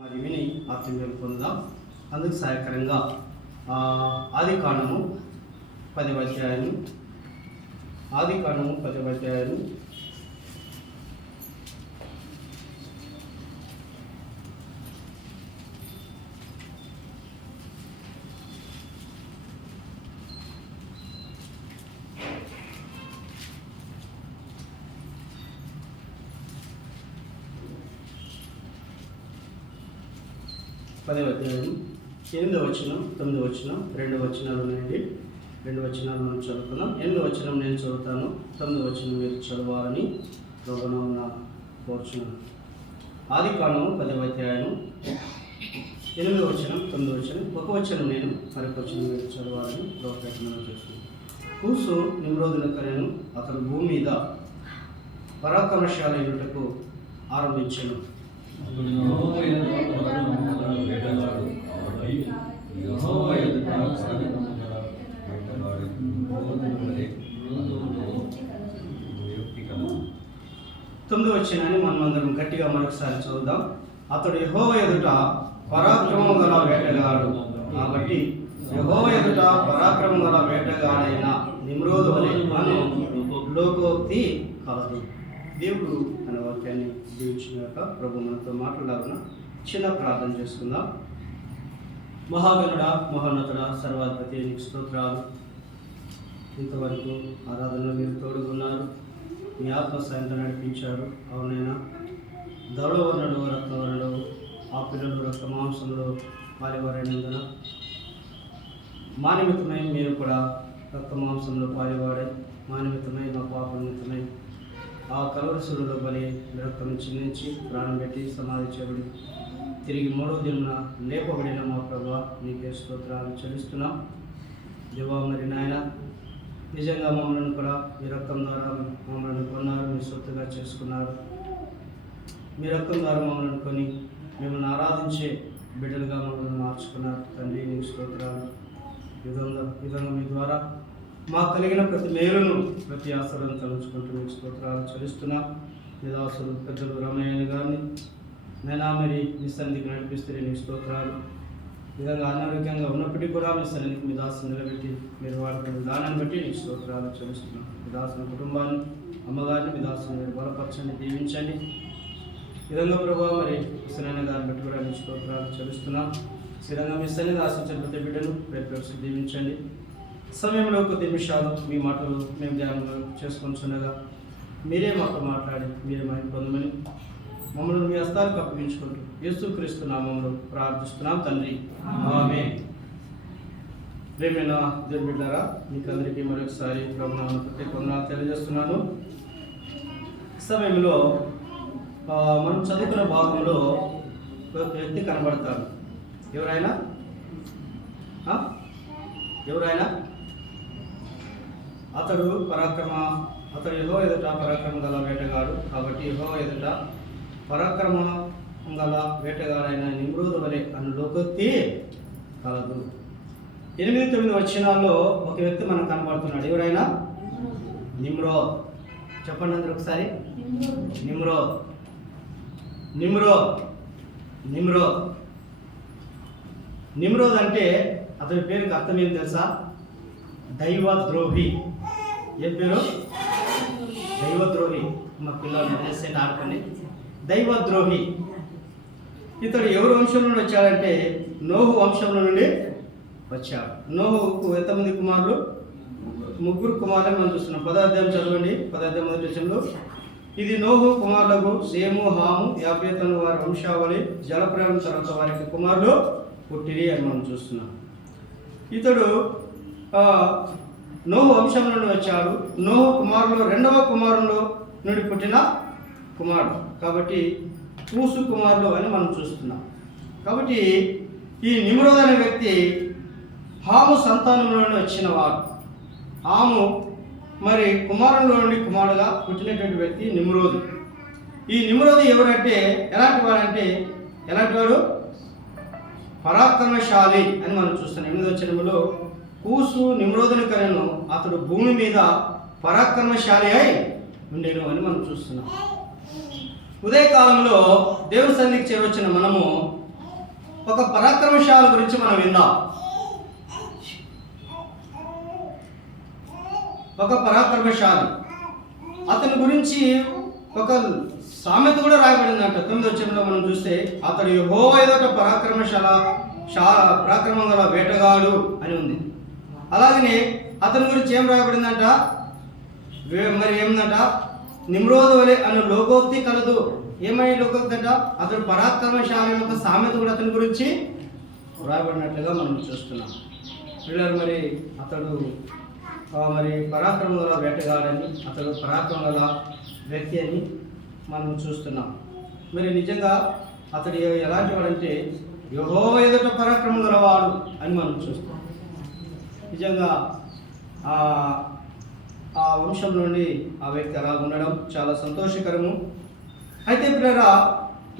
మరి విని ఆత్మీయం పొందాం. అందుకు సహాయకరంగా ఆదికాండము 10వ అధ్యాయము పదవ అధ్యాయం 8వ వచనం 9వ వచనం 2 వచనాలు ఉన్నాయండి. 2 వచనాలు మనం చదువుకుందాం. 8వ వచనం నేను చదువుతాను, 9వ వచనం మీరు చదవాలని ప్రభువున కోరుచున్నాను. ఆదికాండము 10వ అధ్యాయం 8వ వచనం 9వ వచనం ఒక వచనం నేను మరొక వచనం మీరు చదవాలని ప్రభుత్వం చేస్తున్నాను. కూసు నిమ్రోదుల కరెను అతను భూమి మీద పరాక్రమశాలయుటకు ఆరంభించను. తొమ్మిది వచ్చినాన్ని మనం అందరం గట్టిగా మరొకసారి చూద్దాం. అతడు యెహోవా ఎదుట పరాక్రమం గల వేటగాడు కాబట్టి యెహోవా ఎదుట పరాక్రమం గల వేటగాడైన నిమ్రోదు వలె అను లోకోక్తి కాదు. దేవుడు అనే వాక్యాన్ని దీవించినాక ప్రభు మనతో మాట్లాడాలన్న చిన్న ప్రార్థన చేసుకుందాం. మహాగణుడ, మహోన్నతుడ, సర్వాధిపతి నీకు స్తోత్రాలు. ఇంతవరకు ఆరాధనలో మీరు తోడుగున్నారు, మీ ఆత్మ సాయంత్రం నడిపించారు. అవునైనా దౌడవర్ణుడు రత్నవర్ణుడు ఆ పిల్లలు రక్త మాంసంలో పారివారైనందున మా నిమిత్తమై మీరు కూడా రక్త మాంసంలో పారివాడై మా నిమిత్తమై మా పాప నిమిత్తమై ఆ కలవరసులలో బలి రక్తం చిందించి ప్రాణం పెట్టి సమాధి చేయబడి తిరిగి 3వ దినమున లేపబడిన మా ప్రభువా నీకే స్తోత్రాలు చెల్లిస్తున్నాం. దేవా, మరి నాయన నిజంగా మమ్మల్ని కూడా మీ రక్తం ద్వారా మమ్మల్ని కొన్నారు, మీ సొత్తుగా చేసుకున్నారు. మీ రక్తం ద్వారా మమ్మల్ని కొని మిమ్మల్ని ఆరాధించే బిడ్డలుగా మమ్మల్ని మార్చుకున్నారు. తండ్రి నీకు స్తోత్రాలు. విధంగా మీ ద్వారా మాకు కలిగిన ప్రతి మేలును ప్రతి ఆశలను తలుచుకుంటూ మీకు స్తోత్రాలు చెల్లిస్తున్నాం. మీ దాసులు పెద్దలు రమయ్య గారిని నైనా మరి మీ సన్నిధికి నడిపిస్తే నీకు స్తోత్రాలు. విధంగా అనారోగ్యంగా ఉన్నప్పటికీ కూడా మీ సన్నిధికి మీ దాసును నిలబెట్టి మీరు వాడుకున్న దానాన్ని బట్టి నీకు స్తోత్రాలు చెల్లిస్తున్నాం. మీ దాసుల కుటుంబాన్ని, అమ్మగారిని, మీ దాసుని మీరు బలపరచండి, దీవించండి. విధంగా ప్రభావ మరి హుసైన గారిని బట్టి కూడా నీకు స్తోత్రాలు చెల్లిస్తున్నాం. స్థిరంగా మీ సన్నిధి ఆశించిన ప్రతి బిడ్డను రేపు దీవించండి. సమయంలో కొద్ది నిమిషాలు మీ మాటలు మేము ధ్యానం చేసుకొనిచుండగా మీరే మాతో మాట్లాడి మీరే మహిమ పొందమని మమ్మల్ని మీ హస్తాలకు అప్పగించుకుంటూ యేసుక్రీస్తు నామములో ప్రార్థిస్తున్నాం తండ్రి, ఆమేన్. ప్రియమైన దేవుని బిడ్డలారా, మీకు అందరికీ మరొకసారి ప్రభునామమున ప్రత్యేక వందనాలు తెలియజేస్తున్నాను. సమయంలో మనం చదువుకున్న భాగంలో ఒక వ్యక్తి కనబడతాడు. ఎవరైనా అతడు యెహోవా ఎదుట పరాక్రమం గల వేటగాడు కాబట్టి యెహోవా ఎదుట పరాక్రమం గల వేటగాడైన నిమ్రోదు వలె అను లోకోక్తి కలదు. 8-9 వచనాల్లో ఒక వ్యక్తి మనకు కనబడుతున్నాడు. ఎవరైనా నిమ్రోద్. చెప్పండి అందరూ ఒకసారి. నిమ్రోద్ అంటే అతని పేరుకి అర్థం ఏం తెలుసా? దైవద్రోహి. ఏ పేరు? దైవద్రోహి. మా పిల్లలు నేసేట ఆడుకొని దైవద్రోహి. ఇతడు ఎవరి వంశంలో నుండి వచ్చాడంటే నోహు వంశంలో నుండి వచ్చాడు. నోహుకు ఎంతమంది కుమారులు? 3 కుమారులు మనం చూస్తున్నాం. 10వ అధ్యాయం చదవండి. 10వ అధ్యాయం 1వ వచనంలో ఇది నోహు కుమారులకు సేము, హాము, యాఫెతు వారి వంశావళి జలప్రయాణం తర్వాత వారికి కుమారులు పుట్టిరి అని మనం చూస్తున్నాం. ఇతడు నోహు వంశం నుండి వచ్చాడు. నోహు కుమారులు 2వ కుమారులు నుండి పుట్టిన కుమారుడు కాబట్టి కూసు కుమారులు అని మనం చూస్తున్నాం. కాబట్టి ఈ నిమ్రోద్ అనే వ్యక్తి హాము సంతానంలో నుండి వచ్చిన వాడు. హాము మరి కుమారుల నుండి కుమారుడుగా పుట్టినటువంటి వ్యక్తి నిమ్రోదు. ఈ నిమ్రోదు ఎవరంటే ఎలాంటి వాడు? పరాక్రమశాలి అని మనం చూస్తున్నాం. 8వ వచనంలో కూసు నిమ్రోదుని కరెను అతడు భూమి మీద పరాక్రమశాలి అయి ఉండేను అని మనం చూస్తున్నాం. ఉదయకాలంలో దేవుని సన్నిధికి చేరొచ్చిన మనము ఒక పరాక్రమశాలి గురించి మనం విందాం. ఒక పరాక్రమశాలి, అతని గురించి ఒక సామెత కూడా రాయబడిందంట. 9వ వచనంలో మనం చూస్తే అతడు యెహోవా ఎదుట పరాక్రమం గల వేటగాడు అని ఉంది. అలాగనే అతని గురించి ఏం రాయబడిందంట, మరి ఏమిందంట, నిమ్రోదు వలె అను లోకోక్తి కలదు. ఏమై లోకోక్తి అంట, అతడు పరాక్రమశాలి ఒక సామెత కూడా అతని గురించి రాయబడినట్లుగా మనం చూస్తున్నాం. పిల్లలు మరి అతడు మరి పరాక్రమం గల వేటగాడని, అతడు పరాక్రమం గల వ్యక్తి అని మనం చూస్తున్నాం. మరి నిజంగా అతడు ఎలాంటి వాడంటే యెహోవా ఎదుట పరాక్రమం గలవాడు అని మనం చూస్తాం. నిజంగా ఆ వంశం నుండి ఆ వ్యక్తి అలా ఉండడం చాలా సంతోషకరము. అయితే పిల్లరా,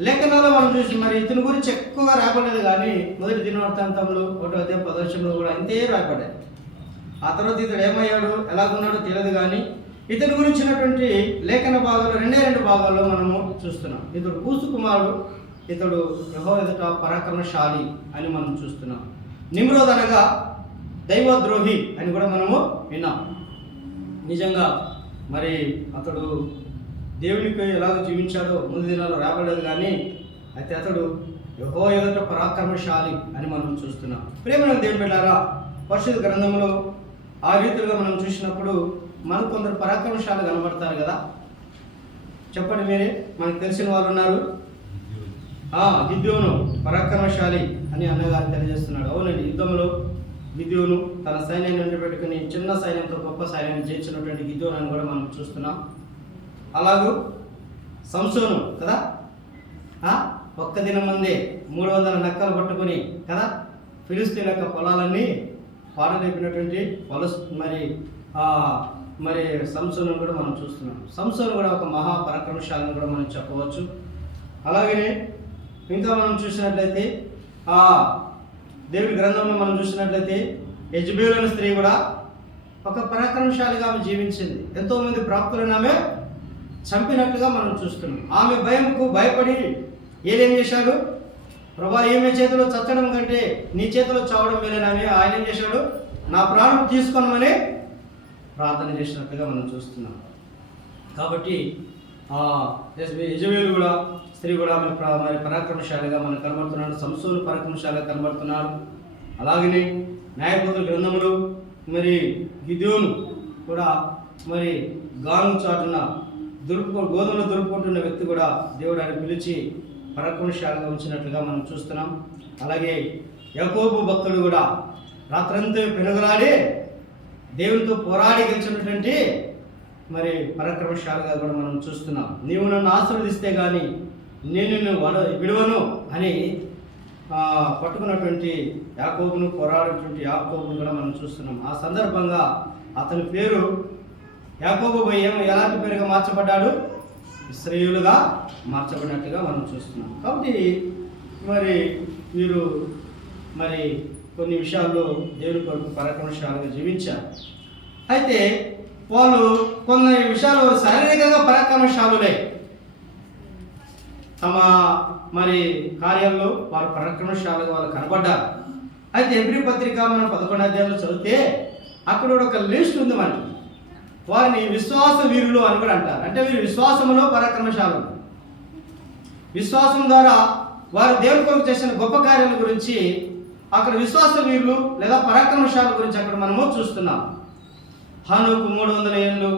లేఖనాల్లో మనం చూసి మరి ఇతని గురించి ఎక్కువగా రాయబడలేదు, కానీ మొదటి దినవృత్తాంతంలో 1వ అధ్యాయం 10వ వచనంలో కూడా ఇంతే రాయబడ్డాయి. ఆ తర్వాత ఇతడు ఏమయ్యాడు, ఎలాగున్నాడో తెలియదు, కానీ ఇతని గురించినటువంటి లేఖన భాగాలు 2 భాగాల్లో మనము చూస్తున్నాం. ఇతడు కూసు కుమారుడు, ఇతడు యెహోవా ఎదుట పరాక్రమశాలి అని మనం చూస్తున్నాం. నిమ్రోద్ అనగా దైవద్రోహి అని కూడా మనము విన్నాం. నిజంగా మరి అతడు దేవునికి ఎలాగ జీవించాడో ముందు దినాల్లో రాబడలేదు, కానీ అయితే అతడు యెహోవా ఎదుట పరాక్రమశాలి అని మనం చూస్తున్నాం. ప్రేమను దేవుని బిడ్డలారా, పరిశుద్ధ గ్రంథంలో ఆ రీతిగా మనం చూసినప్పుడు మనకు కొందరు పరాక్రమశాలు కనబడతారు కదా. చెప్పండి మీరే, మనకు తెలిసిన వాళ్ళు ఉన్నారు. గిద్యోను పరాక్రమశాలి అని అన్నగారు తెలియజేస్తున్నాడు. అవునండి, యుద్ధంలో గిద్యోను తన సైన్యాన్ని నుండి పెట్టుకుని చిన్న సైన్యంతో గొప్ప సైన్యాన్ని జయించినటువంటి గిద్యోను అని కూడా మనం చూస్తున్నాం. అలాగూ సంసోను కదా, ఒక్క దినం ముందే 300 నక్కలు పట్టుకుని కదా ఫిలిస్తీన్ల యొక్క పొలాలన్నీ పాడలేపినటువంటి మరి సంసోను కూడా మనం చూస్తున్నాం. సంసోను కూడా ఒక మహా పరాక్రమశాలిని కూడా మనం చెప్పవచ్చు. అలాగనే ఇంకా మనం చూసినట్లయితే దేవుడి గ్రంథంలో మనం చూసినట్లయితే యెజబెలు అనే స్త్రీ కూడా ఒక పరాక్రమశాలిగా ఆమె జీవించింది. ఎంతోమంది ప్రాప్తులను ఆమె చంపినట్లుగా మనం చూస్తున్నాం. ఆమె భయపడి ఏం చేశాడు, ప్రభా ఈమె చేతిలో చచ్చడం కంటే నీ చేతిలో చావడం మేలేనని ఆయన ఏం చేశాడు, నా ప్రాణం తీసుకోనమని ప్రార్థన చేసినట్లుగా మనం చూస్తున్నాం. కాబట్టి యెజబెలు కూడా స్త్రీ కూడా మరి పరాక్రమశాలిగా మనకు కనబడుతున్నాడు. సంసోను పరాక్రమశాలిగా కనబడుతున్నాడు. అలాగనే న్యాయపతుల గ్రంథములు మరి గిద్యోను కూడా మరి గాను చాటున గోధుమలు దురుపుకుంటున్న వ్యక్తి కూడా దేవుడు ఆయన పిలిచి పరాక్రమశాలిగా ఉంచినట్లుగా మనం చూస్తున్నాం. అలాగే యాకోబు భక్తుడు కూడా రాత్రంతా పెనుగులాడి దేవునితో పోరాడి గెలిచినటువంటి మరి పరాక్రమశాలిగా కూడా మనం చూస్తున్నాం. నీవు నన్ను ఆశీర్వదిస్తే కానీ నేను నిన్ను విడువను అని పట్టుకున్నటువంటి యాకోబును, పోరాడినటువంటి యాకోబును కూడా మనం చూస్తున్నాం. ఆ సందర్భంగా అతని పేరు యాకోబు ఎలాంటి పేరుగా మార్చబడ్డాడు, ఇశ్రాయేలుగా మార్చబడినట్టుగా మనం చూస్తున్నాం. కాబట్టి మరి వీరు మరి కొన్ని విషయాల్లో దేవుని కొరకు పరాక్రమశాలిగా జీవించారు. అయితే వాళ్ళు కొన్ని విషయాలు శారీరకంగా పరాక్రమశాలులే, తమ మరి కార్యాల్లో వారు పరాక్రమశాలుగా వాళ్ళు కనబడ్డారు. అయితే హెబ్రీ పత్రిక మనం 11వ అధ్యాయంలో చదివితే అక్కడ ఒక లిస్ట్ ఉంది మనకి. వారిని విశ్వాస వీరులు అని కూడా అంటారు. అంటే వీరు విశ్వాసంలో పరాక్రమశాలు. విశ్వాసం ద్వారా వారు దేవుని కొరకు చేసిన గొప్ప కార్యాల గురించి అక్కడ విశ్వాస వీరులు లేదా పరాక్రమశాల గురించి అక్కడ మనము చూస్తున్నాం. హానోకు 300 ఏళ్ళు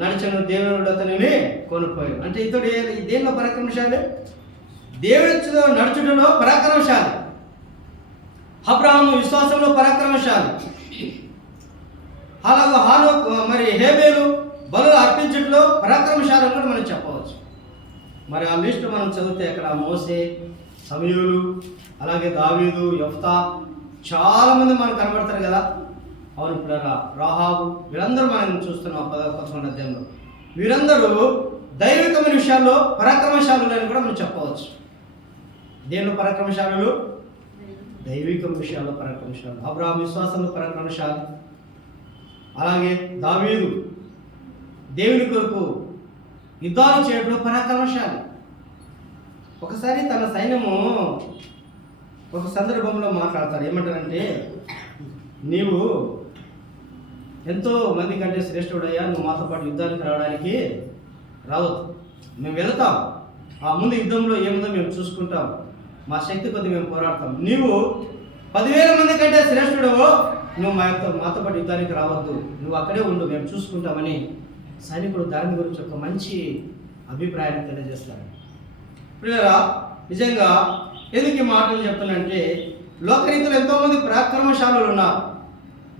నడిచిన దేవుడు అతనిని కొనుక్కోయాడు. అంటే ఇతడు దేనిలో పరాక్రమశాలి, దేవుడితో నడుచుటలో పరాక్రమశాలి. అబ్రహాము విశ్వాసంలో పరాక్రమశాలి. అలాగే హానోకు మరి హేబేలు బలులు అర్పించట్లో పరాక్రమశాలని కూడా మనం చెప్పవచ్చు. మరి ఆ లిస్టు మనం చదివితే అక్కడ మోసే, సమూయేలు, అలాగే దావీదు, యెఫ్తా చాలామంది మనకు కనబడతారు కదా. అవును పిల్లరా, రాహాబు, వీరందరూ మనం చూస్తున్నాం 11వ అధ్యాయంలో. వీరందరూ దైవికమైన విషయాల్లో పరాక్రమశాలులు అని కూడా మనం చెప్పవచ్చు. దేనిలో పరాక్రమశాలులు? దైవిక విషయాల్లో పరాక్రమశాలు. అబ్రహాము విశ్వాసంలో పరాక్రమశాలి. అలాగే దావీదు దేవుని కొరకు యుద్ధాలు చేయడంలో పరాక్రమశాలి. ఒకసారి తన సైన్యము ఒక సందర్భంలో మాట్లాడతారు. ఏమంటారంటే, నీవు ఎంతో మంది కంటే శ్రేష్ఠుడయ్యా, నువ్వు మాతో పాటు యుద్ధానికి రావడానికి రావద్దు, మేము వెళతాం, ఆ ముందు యుద్ధంలో ఏముందో మేము చూసుకుంటాం, మా శక్తి కొద్ది మేము పోరాడతాం. నీవు 10,000 మంది కంటే శ్రేష్ఠుడవో, నువ్వు మాతో పాటు యుద్ధానికి రావద్దు, నువ్వు అక్కడే ఉండు, మేము చూసుకుంటామని సైనికుడు దాని గురించి ఒక మంచి అభిప్రాయాన్ని తెలియజేస్తారు. పిల్లరా, నిజంగా ఎందుకు ఈ మాటలు చెప్తానంటే, లోకరీతిలో ఎంతోమంది పరాక్రమశాలులు ఉన్నారు,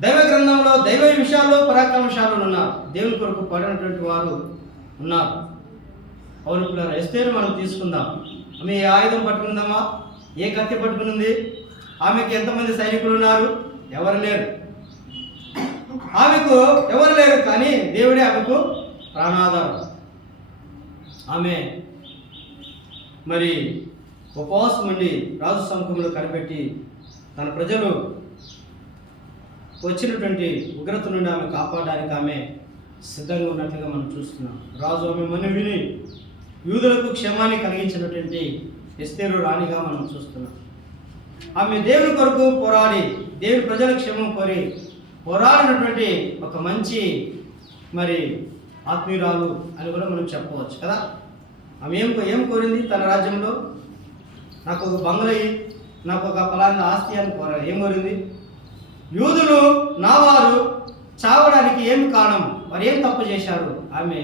దైవ గ్రంథంలో దైవ విషయాల్లో పరాక్రమశాలులు ఉన్నారు, దేవుని కొరకు పడినటువంటి వారు ఉన్నారు. అవును పిల్లరా, ఎస్తేరు మనం తీసుకుందాం. ఆమె ఏ ఆయుధం పట్టుకుందామా? ఏ కత్తి పట్టుకునింది? ఆమెకి ఎంతమంది సైనికులు ఉన్నారు? ఎవరు లేరు. ఆమెకు ఎవరు లేరు, కానీ దేవుడే ఆమెకు ప్రాణాధారం. ఆమె మరి ఉపవాసం ఉండి రాజు సముఖంలో కనిపెట్టి తన ప్రజలు వచ్చినటువంటి ఉగ్రత నుండి ఆమె కాపాడడానికి ఆమె సిద్ధంగా ఉన్నట్లుగా మనం చూస్తున్నాం. రాజు ఆమె మనం విని యూదులకు క్షేమాన్ని కలిగించినటువంటి ఎస్తేరు రాణిగా మనం చూస్తున్నాం. ఆమె దేవుని కొరకు పోరాడి దేవుని ప్రజల క్షేమం కోరి పోరాడినటువంటి ఒక మంచి మరి ఆత్మీయురాలు అని కూడా మనం చెప్పవచ్చు కదా. ఆమె ఏం కోరింది? తన రాజ్యంలో నాకు ఒక బంగ్లా, నాకు ఒక ఫలానా ఆస్తి అని కోరాలి. ఏం కోరింది? యూదులు నా వారు చావడానికి ఏం కారణం, వారు ఏం తప్పు చేశారు? ఆమె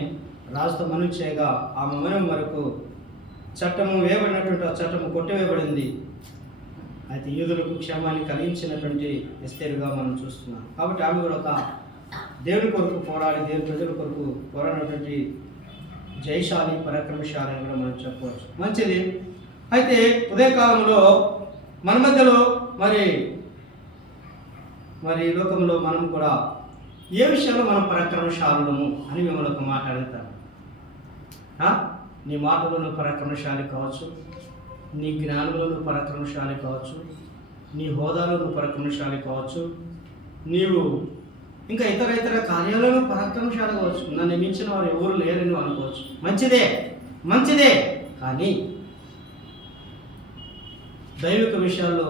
రాజుతో మనవి చేయగా ఆమె మనం వరకు చట్టము వేయబడినటువంటి ఆ చట్టము కొట్టివేయబడింది. అయితే యూదులకు క్షేమాన్ని కలిగించినటువంటి ఎస్తేరుగా మనం చూస్తున్నాం. కాబట్టి ఆమె కూడా ఒక దేవుని కొరకు పోరాడి దేవుని ప్రజల కొరకు పోరాడినటువంటి జయశాలి పరాక్రమశాలి అని కూడా మనం చెప్పవచ్చు. మంచిది. అయితే ఉదయకాలంలో మన మధ్యలో మరి లోకంలో మనం కూడా ఏ విషయంలో మనం పరాక్రమశాలులము అని మిమ్మల్ని ఒక మాట అడుగుతాను. నీ మాటలో నువ్వు పరాక్రమశాలి కావచ్చు, నీ జ్ఞానంలో నువ్వు పరాక్రమశాలి కావచ్చు, నీ హోదాలో నువ్వు పరాక్రమశాలి కావచ్చు, నీవు ఇంకా ఇతర కార్యాలలో పరాక్రమశాలి కావచ్చు. నన్ను మించిన వారు ఎవరు లేరని నువ్వు అనుకోవచ్చు. మంచిదే. కానీ దైవిక విషయాల్లో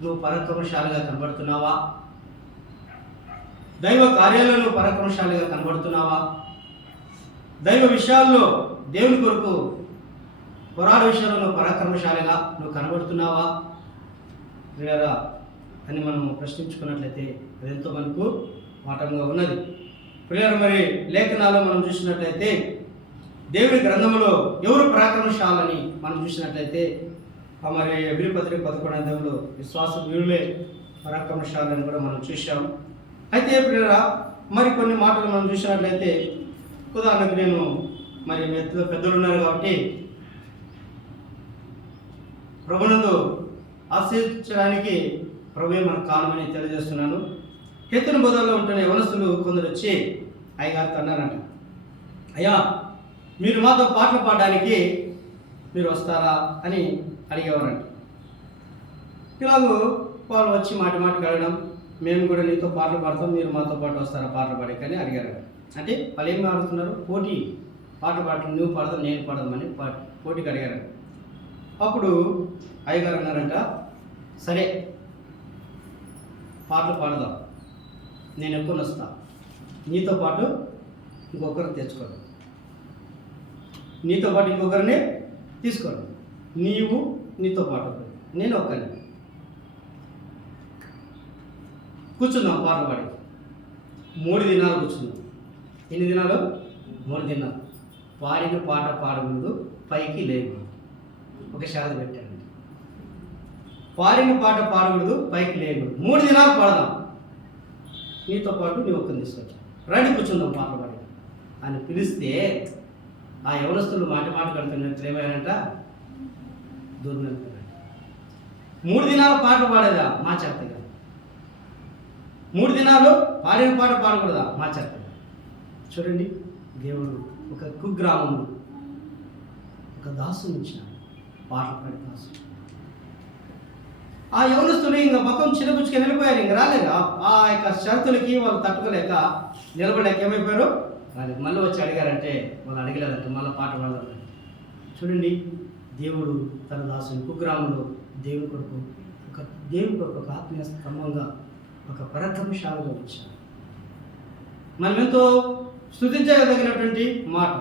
నువ్వు పరాక్రమశాలిగా కనబడుతున్నావా? దైవ కార్యాలలో నువ్వు పరాక్రమశాలిగా కనబడుతున్నావా? దైవ విషయాల్లో దేవుని కొరకు పోరాడు విషయంలో నువ్వు పరాక్రమశాలిగా నువ్వు కనబడుతున్నావా లేదా అని మనం ప్రశ్నించుకున్నట్లయితే అదెంతో మనకు పాఠంగా ఉన్నది. ప్రియులారా, మరి లేఖనాల్లో మనం చూసినట్లయితే దేవుని గ్రంథంలో ఎవరు పరాక్రమశాలని మనం చూసినట్లయితే మరి ఎబ్రీ పత్రిక 11వ అధ్యాయంలో విశ్వాస వీరులే పరాక్రమశాలని కూడా మనం చూసాం. అయితే ప్రియులారా, మరి కొన్ని మాటలు మనం చూసినట్లయితే, ఉదాహరణకు నేను మరి పెద్దలు ఉన్నారు కాబట్టి ప్రభునందు ఆశ్రయించడానికి ప్రభువే మన కాలమని తెలియజేస్తున్నాను. హెత్తున బోధల్లో ఉంటున్న యవనస్తులు కొందరు వచ్చి అయ్యగారితో అన్నారంట, అయ్యా మీరు మాతో పాటలు పాడడానికి మీరు వస్తారా అని అడిగేవారంట. ఇలాగూ వాళ్ళు వచ్చి మాటి అడగడం, మేము కూడా నీతో పాటలు పాడతాం, మీరు మాతో పాటు వస్తారా పాటలు పాడేకి అని అడిగారు. అంటే వాళ్ళు ఏమి ఆడుతున్నారు? పోటీ, పాటలు పాడటం, నువ్వు పాడదాం నేను పాడదామని పోటీకి అడిగారు. అప్పుడు అయ్యగారు అన్నారంట, సరే పాటలు పాడదాం, నేను ఎక్కువ వస్తా, నీతో పాటు ఇంకొకరిని తెచ్చుకోండి, నీతో పాటు ఇంకొకరిని తీసుకోండి, నీవు నీతో పాటు నేను ఒక్కరిని కూర్చుందాం పాటలు పాడి. 3 దినాలు కూర్చుందాం. ఎన్ని దినాలు? 3 దినాలు. పాడిన పాట పాడకూడదు, పైకి లేకూడదు. ఒక షరతు పెట్టాను, పాడిన పాట పాడకూడదు, పైకి లేకూడదు. 3 దినాలు పాడదాం, నీతో పాటు నీ ఒక్కరిని తీసుకొచ్చాను, రండి కూర్చుందాం పాటలు పాడి అని పిలిస్తే ఆ యవనస్తులు మాట కడుతున్నట్లు ఏమయ్యారంట, దూరం. 3 దినాలు పాటలు పాడేదా? మా చేతగా. 3 దినాలు పాడిన పాట పాడకూడదా? మా చేతగా. చూడండి, దేవుడు ఒక కుగ్రామంలో ఒక దాసుని ఇచ్చినాడు, పాటలు పాడే దాసు. ఆ యవనస్తులు ఇంకా మొత్తం చిన్నపుచ్చుకి వెళ్ళిపోయారు, ఇంక రాలేదు. ఆ యొక్క షరతులకి వాళ్ళు తట్టుకోలేక నిలబడలేక ఏమైపోయారు, రాలేదు. మళ్ళీ వచ్చి అడిగారంటే వాళ్ళు అడగలేదంటే మళ్ళీ పాట పాడదాం. చూడండి, దేవుడు తన దాసుని కుగ్రామంలో దేవుని కొరకు ఒక ఆత్మీయ స్తంభంగా ఒక పరాక్రమశాలలో ఉంచాడు. మనం ఎంతో స్తుతించదగినటువంటి మాట.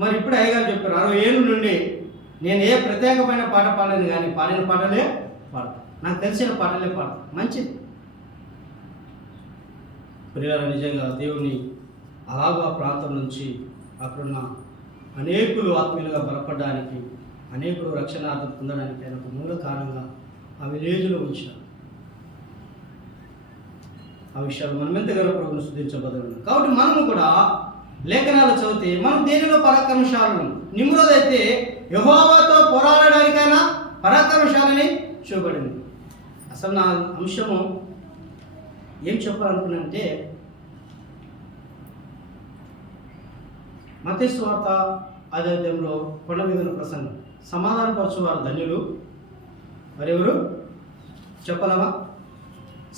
మరి ఇప్పుడు అయ్యగారు చెప్పారు 60 ఏళ్ళ నుండి నేను ఏ ప్రత్యేకమైన పాట పాడను, కానీ పాడిన పాటలే పాడతాను, నాకు తెలిసిన పాటలే పాడతాను. మంచిది ప్రియులారా, నిజంగా దేవుని అలాగా ప్రాంతం నుంచి అక్కడున్న అనేకులు ఆత్మీయులుగా బలపడడానికి, అనేకులు రక్షణార్థం పొందడానికి ఆయన ఒక మూల కారణంగా ఆ విలేజ్లో ఉంచారు. ఆ విషయాలు మనం ఎంతగానో ప్రభువును స్తుతించబోతున్నాం. కాబట్టి మనము కూడా లేఖనాలు చదివితే మనం దేనిలో పరాక్రమశాలను, నిమ్రోద్ అయితే యెహోవాతో పోరాడడానికైనా పరాక్రమశాలని చూపబడింది. అసలు నా అంశము ఏం చెప్పాలనుకున్నానంటే, మత్తయి సువార్త 5వ అధ్యాయంలో కొండ మీద ప్రసంగం, సమాధానపరచువారు ధన్యులు. మరెవరు చెప్పలమా?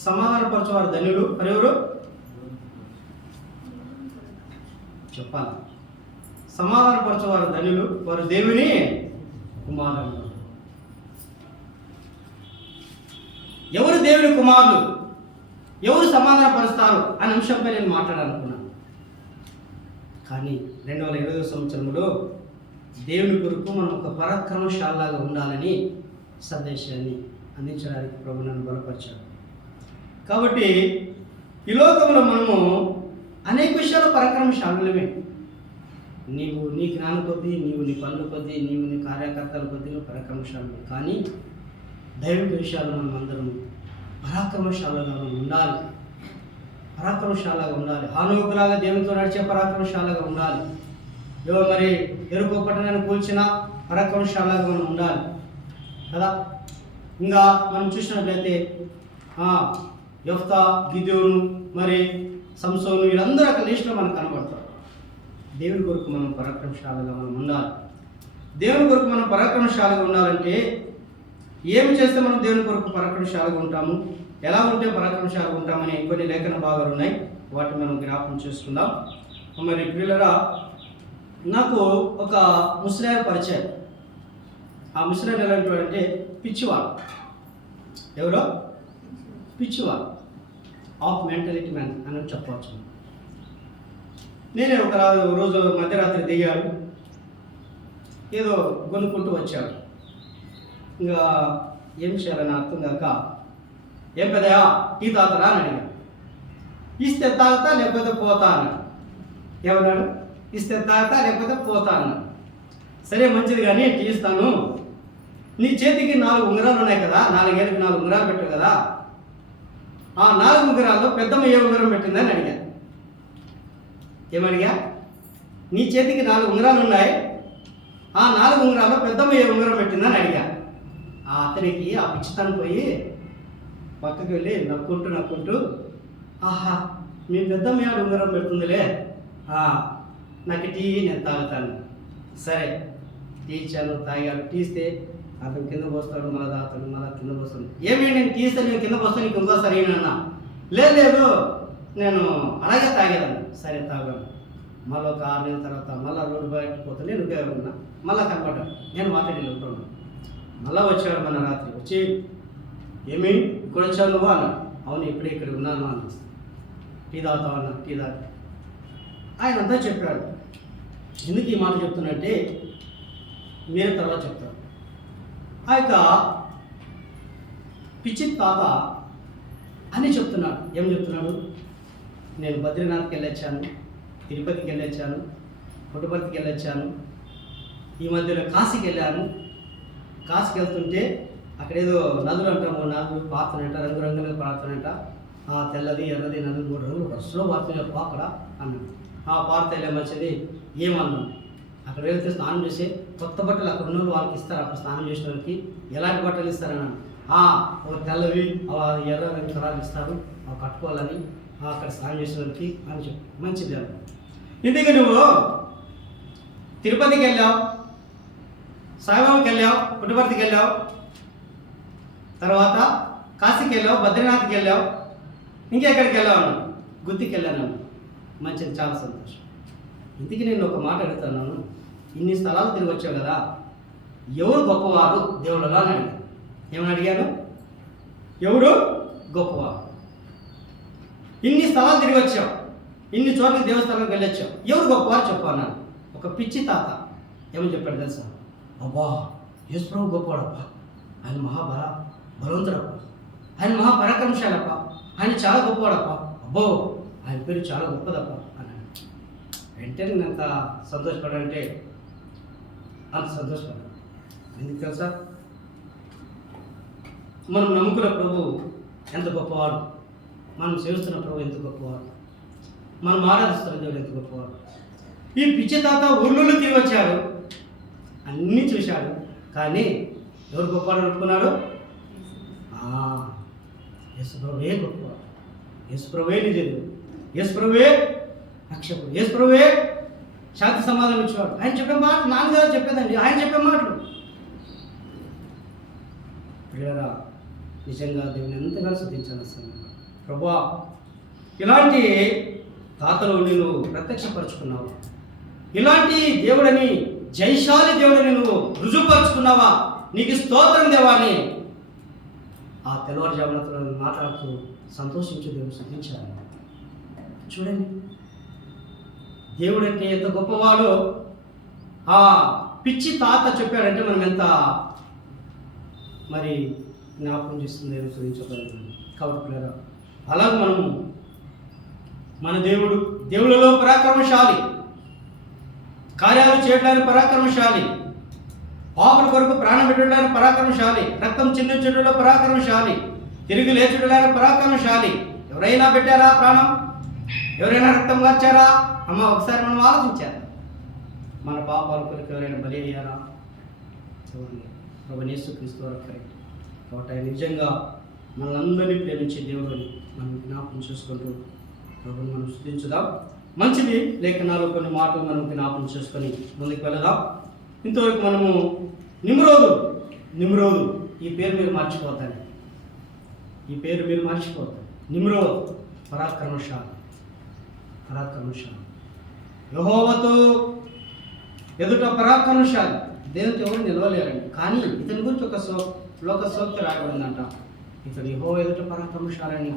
సమాధానపరచువారు ధన్యులు, మరెవరు చెప్పాలి? సమాధానపరచువారు ధన్యులు, వారు దేవుని కుమారులు. ఎవరు దేవుని కుమారులు, ఎవరు సమాధానపరుస్తారు అనే అంశంపై నేను మాట్లాడాలనుకున్నాను. కానీ 2020వ సంవత్సరంలో దేవుని కొరకు మనం ఒక పరాక్రమశాలలాగా ఉండాలని సందేశాన్ని అందించడానికి ప్రభు నన్ను బలపరిచాడు. కాబట్టి ఈ లోకంలో మనము అనేక విషయాలు పరాక్రమశాలమే. నీవు నీ జ్ఞానం కొద్దీ, నీవు నీ పనుల కొద్దీ, నీవు నీ కార్యకర్తల కొద్దీ పరాక్రమశాలమే. కానీ దైవిక విషయాలు మనం అందరం పరాక్రమశాలగా ఉండాలి, పరాక్రమశాలగా ఉండాలి. హానోకులాగా దేవునితో నడిచే పరాక్రమశాలగా ఉండాలి. మరి ఎరుకో పట్టణాన్ని కూల్చిన పరాక్రమశాలగా మనం ఉండాలి కదా. ఇంకా మనం చూసినట్లయితే యెఫ్తా, గిదెయోను, మరి సంసోను, వీళ్ళందరూ అక్కడ లిస్టులో మనకు కనబడతారు. దేవుని కొరకు మనం పరాక్రమశాలగా మనం ఉండాలి. దేవుని కొరకు మనం పరాక్రమశాలగా ఉండాలంటే ఏమి చేస్తే మనం దేవుని కొరకు పరాక్రమశాలగా ఉంటాము, ఎలా ఉంటే పరాక్రమశాలగా ఉంటామని కొన్ని లేఖన భాగాలు ఉన్నాయి. వాటిని మనం జ్ఞాపకం చేసుకుందాం. మరి ప్రియులరా, నాకు ఒక ముస్లిం పరిచయం. ఆ ముస్లిం ఎలాంటి వాడు అంటే పిచ్చివాడు. ఎవరో పిచ్చివాడు, ఆఫ్ మెంటాలిటీ మ్యాన్ అని చెప్పవచ్చు. నేనే ఒక రోజు మధ్యరాత్రి దిగాడు, ఏదో కొనుక్కుంటూ వచ్చాడు. ఇంకా ఏం చేయాలని అర్థం కాక, ఏం పెద్దయా టీ తాగుతారా అని అడిగాడు. ఇస్తే తాగుతా లేకపోతే పోతా అన్నాడు. ఏమన్నాడు? ఇస్తే తాగుతా లేకపోతే పోతా అన్నాడు. సరే మంచిది కానీ టీ ఇస్తాను, నీ చేతికి 4 ఉంగరాలు ఉన్నాయి కదా, 4 ఏళ్ళకి 4 ఉంగరాలు పెట్టావు కదా, ఆ 4 ఉంగరాల్లో పెద్దమ్మ ఏ ఉంగరం పెట్టిందని అడిగా. ఏమడిగా? నీ చేతికి 4 ఉంగరాలు ఉన్నాయి, ఆ 4 ఉంగరాల్లో పెద్దమ్మ ఏ ఉంగరం పెట్టిందని అడిగా. అతనికి ఆ పిచ్చితనం పోయి పక్కకి వెళ్ళి నక్కుంటూ ఆహా మీ పెద్దమ్మ ఏడు ఉంగరం పెడుతుందిలే, నాకు టీ నేను తాగుతాను. సరే టీ ఇచ్చాను, తాగాడు. టీ ఇస్తే అతను కింద పోస్తాడు, మళ్ళీ తాగుతాడు, మళ్ళీ కింద పోస్తాడు. ఏమి నేను టీ ఇస్తే నేను కింద పోస్తాను, నీకు ఇంకోసారి ఏమన్నా? లేదు నేను అలాగే తాగేదాన్ని. సరే తాగాను. మళ్ళీ ఒక 6 నెలల తర్వాత మళ్ళీ రోడ్డు బయటకు పోతే నేను ఉపయోగం మళ్ళీ కనపడ్డాడు. నేను మాట్లాడి ఉంటున్నాను. మళ్ళీ వచ్చాడు మన రాత్రి. వచ్చి ఏమి ఇక్కడ వచ్చావు నువ్వు అన్నాడు. అవును ఇప్పుడే ఇక్కడ ఉన్నాను అన్న. టీ తాగుతావు అన్న. టీ తాగు. ఆయన అంతా చెప్పాడు. ఎందుకు ఈ మాట చెప్తున్నట్టే మీరే తర్వాత చెప్తారు. ఆ యొక్క పిచ్చి తాత అని చెప్తున్నాడు. ఏం చెప్తున్నాడు? నేను బద్రీనాథ్కి వెళ్ళొచ్చాను, తిరుపతికి వెళ్ళొచ్చాను, పుట్టపర్తికి వెళ్ళొచ్చాను, ఈ మధ్యలో కాశీకి వెళ్ళాను. కాశీకి వెళ్తుంటే అక్కడేదో నదులు అంటాము, నదులు పారుతున్నట్ట, రంగురంగులుగా పారుతున్నట్ట. తెల్లది ఎర్రది నదులు 3 రంగులు బస్సులో పారుతున్నాయి అక్కడ అన్నాడు. పారుతాయిలే మంచిది ఏమన్నాను. అక్కడ వెళ్తే స్నానం చేసి కొత్త బట్టలు అక్కడ ఉన్న వాళ్ళకి ఇస్తారు. అక్కడ స్నానం చేసిన వాళ్ళకి ఎలాంటి బట్టలు ఇస్తారన్నాను. ఒక తెల్లవి ఎర్ర రంగు తరాలు ఇస్తారు, అవి కట్టుకోవాలని అక్కడ స్నానం చేసిన వాళ్ళకి అని చెప్పి మంచిది అన్న. ఇందుకు నువ్వు తిరుపతికి వెళ్ళావు, సాయిబాబాకి వెళ్ళావు, పుట్టపర్తికి వెళ్ళావు, తర్వాత కాశీకి వెళ్ళావు, బద్రీనాథ్కి వెళ్ళావు, ఇంకెక్కడికి వెళ్ళావు అన్నాను. గుత్తికి వెళ్ళాను అన్నాను. మంచిది, చాలా సంతోషం. ఇందుకు నేను ఒక మాట అడుగుతున్నాను. ఇన్ని స్థలాలు తిరిగి వచ్చావు కదా, ఎవరు గొప్పవారు దేవుళ్ళలో అని అడిగాను. ఏమని అడిగాను? ఎవరు గొప్పవారు? ఇన్ని స్థలాలు తిరిగి వచ్చాం, ఇన్ని చోట్ల దేవస్థానాలకు వెళ్ళొచ్చాం, ఎవరు గొప్పవారు చెప్పు అన్నాను. ఒక పిచ్చి తాత ఏమని చెప్పాడు తెలుసా? అబ్బా యేసు ప్రభు గొప్పవాడప్ప, ఆయన బలవంతుడప్ప, ఆయన మహాపరాక్రమశాలప్ప, ఆయన చాలా గొప్పవాడప్ప, అబ్బో ఆయన పేరు చాలా గొప్పదప్ప అన్నాడు. వెంటనే నేను అంత సంతోషపడాలంటే అంత సంతోషపడ్డాను. ఎందుకు తెలుసా? మనం నమ్ముకున్న ప్రభు ఎంత గొప్పవాడు, మనం సేవిస్తున్న ప్రభు ఎంత గొప్పవాడు, మనం ఆరాధిస్తున్న దేవుడు ఎంత గొప్పవాడు. ఈ పిచ్చి తాత ఊళ్ళో తిరిగి వచ్చాడు, అన్నీ చూశాడు, కానీ ఎవరు గొప్పవాడు అనుకున్నాడు? యేసు ప్రభువే గొప్పవాడు, యేసు ప్రభువే నిజుడు, యేసు ప్రభువే రక్షకుడు, యేసు ప్రభువే శాంతి సమాధానం ఇచ్చేవాడు. ఆయన చెప్పే మాటలు నాన్నగారు చెప్పేదండి, ఆయన చెప్పే మాటలు. పిల్లరా, నిజంగా దేవుని ఎంతగానో స్తుతించాను అసలు. ప్రభువా, ఇలాంటి తాతలు నేను ప్రత్యక్షపరుచుకున్నావా? ఇలాంటి దేవుడని, జయశాలి దేవుడని నువ్వు రుజువుపరుచుకున్నావా? నీకు స్తోత్రం దేవా అని ఆ తెల్లవారుజామున మాట్లాడుతూ సంతోషించి దేవుడు స్తుతించాను. చూడండి, దేవుడు అంటే ఎంత గొప్పవాడో ఆ పిచ్చి తాత చెప్పాడంటే మనం ఎంత మరి జ్ఞాపకం చేస్తుంది ఏదో స్తుతించగలం. కాబట్టి పిల్లరా, అలాగే మనము మన దేవుళ్ళలో పరాక్రమశాలి, కార్యాలు చేయడానికి పరాక్రమశాలి, పాపుల కొరకు ప్రాణం పెట్టడానికి పరాక్రమశాలి, రక్తం చిందించడంలో పరాక్రమశాలి, తిరిగి లేచడానికి పరాక్రమశాలి. ఎవరైనా పెట్టారా ప్రాణం? ఎవరైనా రక్తం కార్చారా? అమ్మ ఒకసారి మనం ఆలోచించారా? మన పాపాల కొరకు ఎవరైనా బలి అయ్యారా? ప్రభువైన యేసుక్రీస్తు వారు కరెక్ట్. కాబట్టి ఆయన నిజంగా మనందరినీ ప్రేమించే దేవుడు అని మనం జ్ఞాపకం చేసుకుంటూ ప్రభుని మనం స్తుతించుదాం. మంచిది, లేఖనాలు కొన్ని మాటలు మనం జ్ఞాపకం చేసుకొని ముందుకు వెళదాం. ఇంతవరకు మనము నిమ్రోదు ఈ పేరు మీరు మర్చిపోతాను, ఈ పేరు మీరు మర్చిపోతారు. నిమ్రోద్ పరాక్రమశాలి, యెహోవాతో ఎదుట పరాక్రమశాలి. దేవునితో ఎవరు నిలవలేరండి. కానీ ఇతని గురించి ఒక లోక సోక్తి రాయబడిందంట. ఇతడు యెహోవా ఎదుట పరాక్రమశాలని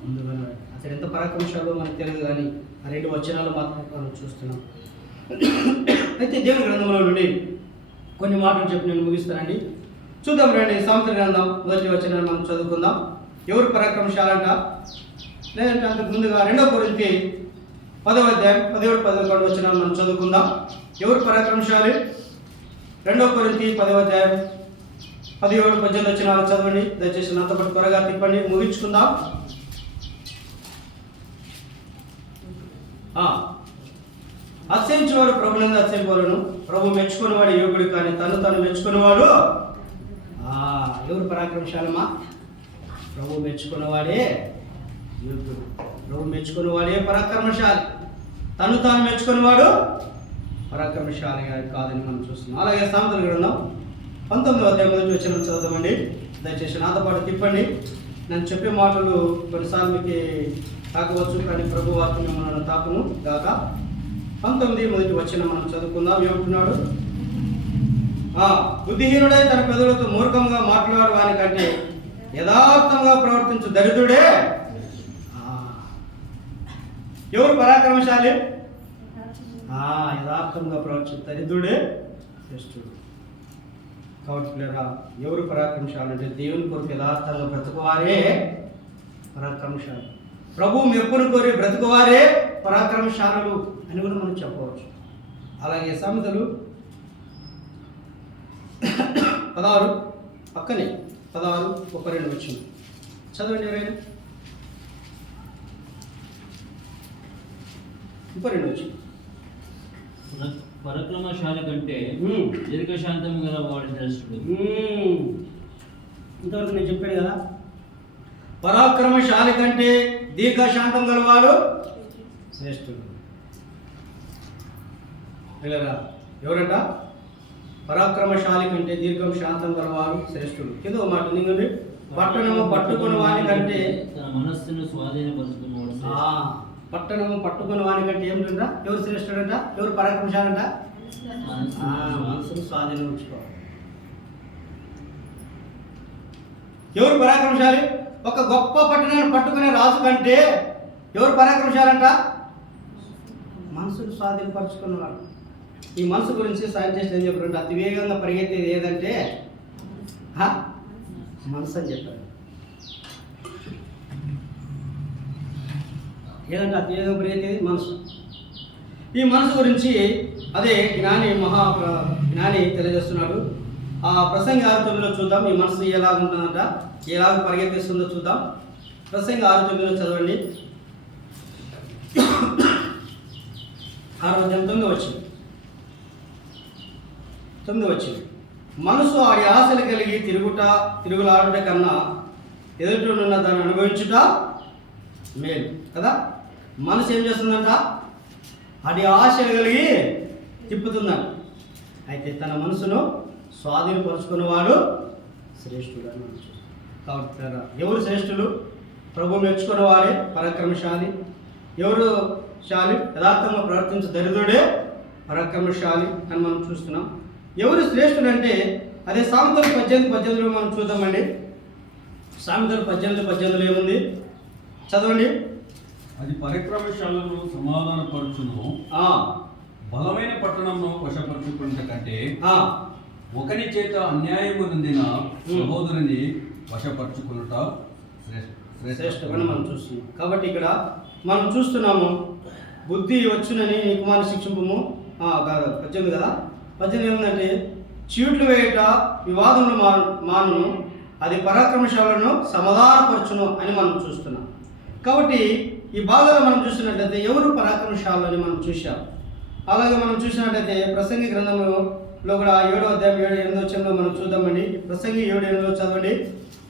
ముందుగా. అతడు ఎంత పరాక్రమశాలో మనకు తెలియదు, కానీ ఆ 2 వచనాలు మాత్రం మనం చూస్తున్నాం. అయితే దేవుని గ్రంథంలో నుండి కొన్ని మాటలు చెప్పి నేను ముగిస్తానండి. చూద్దాం రండి. సామెతల గ్రంథం 1వ వచనాన్ని మనం చదువుకుందాం. ఎవరు పరాక్రమశాలంట? లేదంటే అంతకు ముందుగా 2 కొరింథీ 10వ అధ్యాయం 17-11 వచనాలు మనం చదువుకుందాం. ఎవరు పరాక్రమశాలి? 2 కొరింథీ 10వ అధ్యాయం 17-18 వచనాలు చదవండి. దయచేసి నాతో పాటు త్వరగా తిప్పండి, ముగించుకుందాం. అతిశయించేవాడు ప్రభునందు అతిశయింపవలెను, ప్రభు మెచ్చుకునేవాడు యోగుడు, కానీ తను మెచ్చుకునేవాడు ఎవరు పరాక్రమశాలమా? ప్రభు మెచ్చుకున్నవాడే యోగుడు, ప్రభు మెచ్చుకునేవాడే పరాక్రమశాలి. తాను మెచ్చుకునేవాడు పరాక్రమశాలి కాదని మనం చూస్తున్నాం. అలాగే సామెతల గ్రంథం 19వ అధ్యాయం 1వ వచనం చదవమండి. దయచేసి నాతో పాటు తిప్పండి. నేను చెప్పే మాటలు కొన్నిసార్లు మీకు తాకవచ్చు, కానీ ప్రభు వాక్యం మిమ్మల్ని తాకును గాక. 19వ వచనం మనం చదువుకుందాం. ఏమంటున్నాడు? బుద్ధిహీనుడై తన పెదవులతో మూర్ఖంగా మాట్లాడు వాని కంటే యథార్థంగా ప్రవర్తించు దరిద్రుడే. ఎవరు పరాక్రమశాలి? యథార్థంగా ప్రవర్తించు దరిద్రుడే శ్రేష్ఠుడు. కాబట్టి పిల్లరా, ఎవరు పరాక్రమశాలి అంటే దేవుని కొరకు యథార్థంగా బ్రతుకువారే పరాక్రమశాలి. ప్రభు మెప్పును కోరి బ్రతుకువారే పరాక్రమశాలులు అని కూడా మనం చెప్పవచ్చు. అలాగే సామెతలు 16 పక్కనే 16:32 వచ్చింది. చదవండి ఎవరైనా. 32 వచ్చింది. పరాక్రమశాలి కంటే దీర్ఘశాంతం గల వాడు శ్రేష్ఠుడు. ఇంతవరకు నేను చెప్పాను కదా, పరాక్రమశాలి కంటే దీర్ఘశాంతం గలవాడు శ్రేష్ఠుడు. ఎవరంట? పరాక్రమశాలి కంటే దీర్ఘం శాంతం గలవాడు శ్రేష్ఠుడు. ఏదో మాట నింగండి. పట్టణము పట్టుకుని వాని కంటే తన మనస్సును స్వాధీనపరుచుకున్నాడు. పట్టణము పట్టుకుని వాని కంటే ఏమిటంట? ఎవరు శ్రేష్ఠుడంట? ఎవరు పరాక్రమశాలంట? మనసును స్వాధీనం ఉంచుకోవాలి. ఎవరు పరాక్రమశాలి? ఒక గొప్ప పట్టణాన్ని పట్టుకునే రాజు కంటే ఎవరు పరాక్రమశాలంట? మనసును స్వాధీనపరుచుకున్నవాడు. ఈ మనసు గురించి సైంటిస్ట్ ఏం చెప్పారంటే అతివేగంగా పరిగెత్తేది ఏదంటే మనసు అని చెప్పారు. ఏదంటే అతివేగంగా పరిగెత్తేది మనసు. ఈ మనసు గురించి అదే జ్ఞాని తెలియజేస్తున్నాడు. ఆ ప్రసంగి 6:9 చూద్దాం. ఈ మనసు ఎలాగ ఉంటుందంట, ఎలాగ పరిగెత్తిస్తుందో చూద్దాం. ప్రసంగి 6:9 చదవండి. 6:9 వచ్చింది. మనసు ఆడి ఆశలు కలిగి తిరుగులాడుట కన్నా ఎదుటనున్న దాన్ని అనుభవించుట మేలు కదా. మనసు ఏం చేస్తుందంట? ఆడి ఆశలు కలిగి తిప్పుతుందంట. అయితే తన మనసును స్వాధీనపరుచుకున్నవాడు శ్రేష్ఠుడు అని మనం చూస్తాం. కాబట్టి ఎవరు శ్రేష్ఠులు? ప్రభు మెచ్చుకున్నవాడే పరాక్రమశాలి. ఎవరు శాలి? యథార్థంగా ప్రవర్తించే దరిద్రుడే పరాక్రమశాలి అని మనం చూస్తున్నాం. ఎవరు శ్రేష్ఠుడు అంటే అదే సామెతలు 18:18 మనం చూద్దామండి. సామెతలు 18:18 ఏముంది చదవండి. అది పరిక్రమశాలను సమాధానపరచును, బలమైన పట్టణంను వశపరచుకున్న కంటే ఒకని చేత అన్యాయము నొందిన సహోదరుని వశపరచుకున్నట శ్రేష్టమని మనం చూస్తున్నాం. కాబట్టి ఇక్కడ మనం చూస్తున్నాము బుద్ధి వచ్చునని నీ కుమారుని శిక్షింపము కాదు 18 కదా. 18 ఏముందంటే చీట్లు వేయట వివాదములు మానును, అది పరాక్రమశాలను సమాధానపరచును అని మనం చూస్తున్నాం. కాబట్టి ఈ భాగాలు మనం చూసినట్లయితే ఎవరు పరాక్రమశాలు అని మనం చూసాం. అలాగే మనం చూసినట్లయితే ప్రసంగి గ్రంథంలో కూడా 7వ అధ్యాయం 7-8 వచనంలో మనం చూద్దామండి. ప్రసంగి 7-8 చదవండి.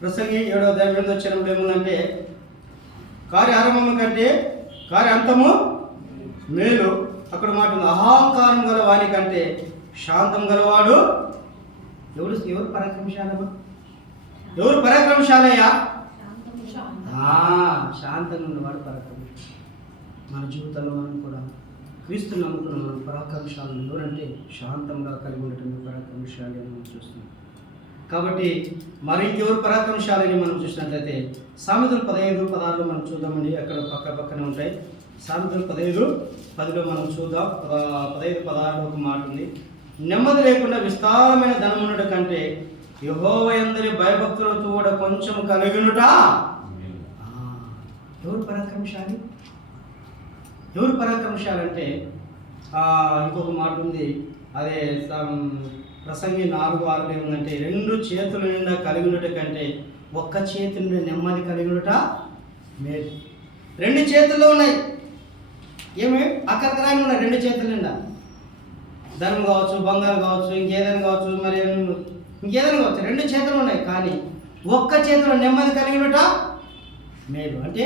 ప్రసంగి 7వ అధ్యాయం 8 వచనంలో ఏముందంటే కార్య ఆరంభము కంటే కార్య అంతము మేలు. అక్కడ మాట ఉంది, అహంకారం గల వాని కంటే శాంతం గలవాడు ఎవరు పరాక్రమశాలమ్మా? ఎవరు పరాక్రమశాలయ్యా? శాంతంగా ఉన్నవాడు పరాక్రమశాలి. మన జీవితంలో మనం కూడా క్రీస్తు నమ్ముకున్న మనం పరాక్రమశాలను ఎవరంటే శాంతంగా కలిగి ఉండటం పరాక్రమశాలి అని మనం చూస్తున్నాం. కాబట్టి మరి ఇంకెవరు పరాక్రమశాలని మనం చూసినట్లయితే సామెతలు 15:16 మనం చూద్దామండి. అక్కడ పక్కనే ఉంటాయి. సామెతలు 15:10 మనం చూద్దాం. 15:16 ఒక మాట ఉంది, నెమ్మది లేకుండా విస్తారమైన ధనమునుట కంటే యెహోవా యందలి భయభక్తులతో కూడా కొంచెం కలిగినుట. ఎవరు పరాక్రమశాలి? ఎవరు పరాక్రమశాలి అంటే ఇంకొక మాట ఉంది. అదే ప్రసంగి 4:6 ఏముందంటే 2 చేతుల నిండా కలిగినట కంటే ఒక్క చేతి నుండి నెమ్మది కలిగినట మేలు. 2 చేతుల్లో ఉన్నాయి. ఏమి అక్కడికరాని ఉన్నాయి 2 చేతుల నిండా. ధనం కావచ్చు, బంగారం కావచ్చు, ఇంకేదైనా కావచ్చు, మరి ఇంకేదైనా కావచ్చు. 2 చేతులు ఉన్నాయి, కానీ ఒక్క చేతిలో నెమ్మది కలిగినట మేలు. అంటే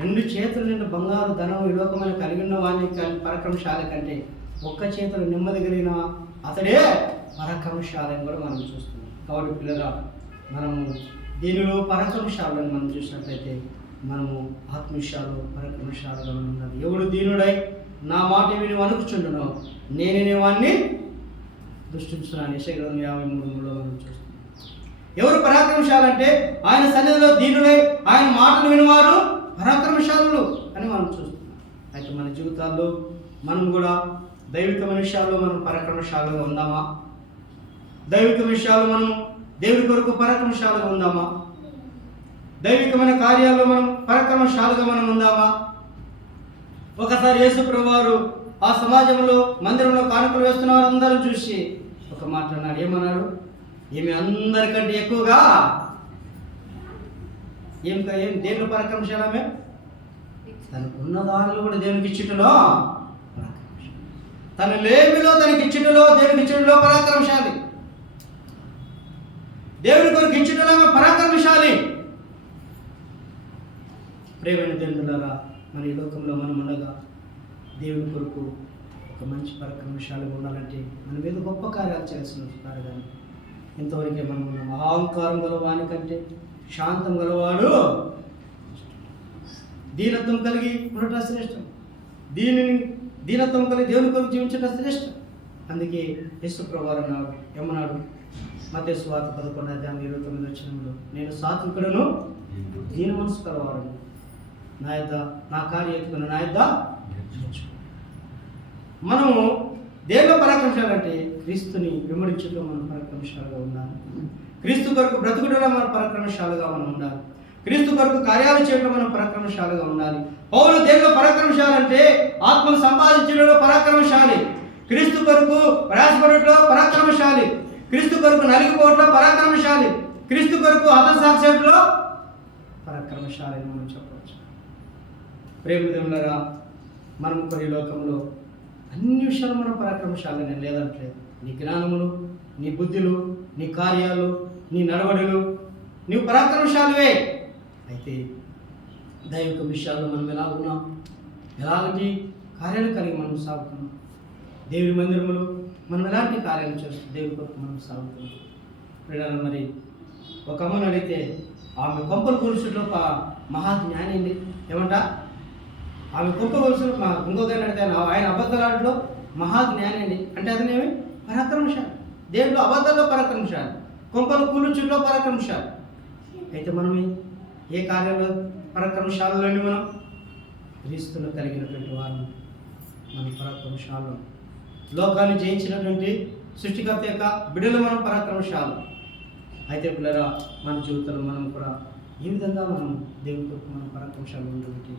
2 చేతుల నిండా బంగారు ధనం విలోకమైన కలిగిన వాని పరాక్రమశాలి కంటే ఒక్క చేతులు నెమ్మది కలిగిన అతడే పరాక్రమశాలని కూడా మనం చూస్తున్నాం. కాబట్టి పిల్లరా, మనము దీనిలో పరాక్రమశాలని మనం చూసినట్లయితే మనము ఆత్మవిషయాలు పరాక్రమశాలుగా ఉన్నది. ఎవడు దీనుడై నా మాట విని వణుకుచుండునో నేనే వాణ్ణి దృష్టించున్నాను. యెషయా 53:3 మనం చూస్తున్నాం. ఎవరు పరాక్రమశాలంటే ఆయన సన్నిధిలో దీనుడై ఆయన మాటలు వినివారు పరాక్రమశాలులు అని మనం చూస్తున్నాం. అయితే మన జీవితాల్లో మనం కూడా దైవికమైన విషయాల్లో మనం పరాక్రమశాలుగా ఉందామా? దైవిక విషయాలు మనం దేవుడి కొరకు పరాక్రమశాలుగా ఉందామా? దైవికమైన కార్యాల్లో మనం పరాక్రమశాలుగా మనం ఉందామా? ఒకసారి యేసు ప్రభువారు ఆ సమాజంలో మందిరంలో కానుకలు వేస్తున్న వారందరూ చూసి ఒక మాట అన్నాడు. ఏమన్నాడు? ఏమి అందరికంటే ఎక్కువగా ఏం దేవుని పరాక్రమశాలమే తనకు ఉన్న దానిలో కూడా దేవునికి ఇచ్చుటలో, తన లేమిలో తనకి ఇచ్చుటలో, దేవునికి ఇచ్చుటలో పరాక్రమశాలి. దేవుని కొరకు ఇచ్చుటలో పరాక్రమశాలి. ప్రేమైన దేవులారా, మన ఈ లోకంలో మనం ఉండగా దేవుని కొరకు ఒక మంచి పరాక్రమశాలిగా ఉండాలంటే మనం ఏదో గొప్ప కార్యాలు చేయాల్సిన కార్యాలు ఇంతవరకే మనం ఉన్నాం. అహంకారం గలవాని కంటే శాంతం గలవాడు దీనత్వం కలిగి ఉండటం శ్రేష్టం. దీనత్వం కలిగి దేవుని కొరకు జీవించడం శ్రేష్టం. అందుకే యేసు ప్రభువారు అన్నాడు, ఏమన్నాడు? మత్తయి సువార్త 11:29 నేను సాత్వికుడను దీన మనసు కలవాడను, నా యొద్ద నా కార్యం ఎత్తుకున్న నా యొద్ద నేర్చుకో. మనము దేనిలో పరాక్రమశాలంటే క్రీస్తుని వెంబడించడంలో మనం పరాక్రమశాలుగా ఉండాలి. క్రీస్తు కొరకు బ్రతుకుటలో మనం పరాక్రమశాలుగా మనం ఉండాలి. క్రీస్తు కొరకు కార్యాలు చేయడంలో మనం పరాక్రమశాలుగా ఉండాలి. పౌలు దేనిలో పరాక్రమశాలంటే ఆత్మను సంపాదించడంలో పరాక్రమశాలి. క్రీస్తు కొరకు ప్రయాసపడటంలో పరాక్రమశాలి. క్రీస్తు కొరకు నలిగిపోవడంలో పరాక్రమశాలి. క్రీస్తు కొరకు హతసాక్షిలో పరాక్రమశాలి అని మనం చెప్పవచ్చు. ప్రేమితులారా, మనం కొన్ని లోకంలో అన్ని విషయాలు మనం పరాక్రమశాలి నేను లేదంటలేదు. నీ జ్ఞానములు, నీ బుద్ధులు, నీ కార్యాలు, నీ నడవడులు నీవు పరాక్రమశాలివే. అయితే దైవిక విషయాల్లో మనం ఎలా ఉన్నాం, ఎలాంటి కార్యాలు కలిగి మనం సాగుతున్నాం, దేవుడి మందిరములు మనం ఎలాంటి కార్యాలు చేస్తూ దేవుడి కొరకు మనం సాగుతున్నాం. ప్రియులారా, మరి ఒక అమ్మను అడిగితే ఆమె కొంపలు కూర్చుంట్లో మహాజ్ఞాని అండి ఏమంట, ఆమె కొంప కూర్చుని ఇంకొక అడిగితే ఆయన అబద్ధాలాడలో మహాజ్ఞాని అండి అంటే అతనేమి పరాక్రమశాలి. దేవుడు అబద్ధాల్లో పరాక్రమశాలి, కొంపలు కూర్చుంట్లో పరాక్రమశాలి. అయితే మనం ఏ కార్యంలో పరాక్రమశాలలోని మనం క్రీస్తును కలిగినటువంటి వారిని మనం పరాక్రమశాలు. లోకాన్ని జయించినటువంటి సృష్టికర్త యొక్క బిడ్డలు మనం పరాక్రమశాలు. అయితే పిల్లరా, మన జీవితంలో మనం కూడా ఈ విధంగా మనం దేవుని కొరకు మనం పరాక్రమశాలు ఉండబట్టి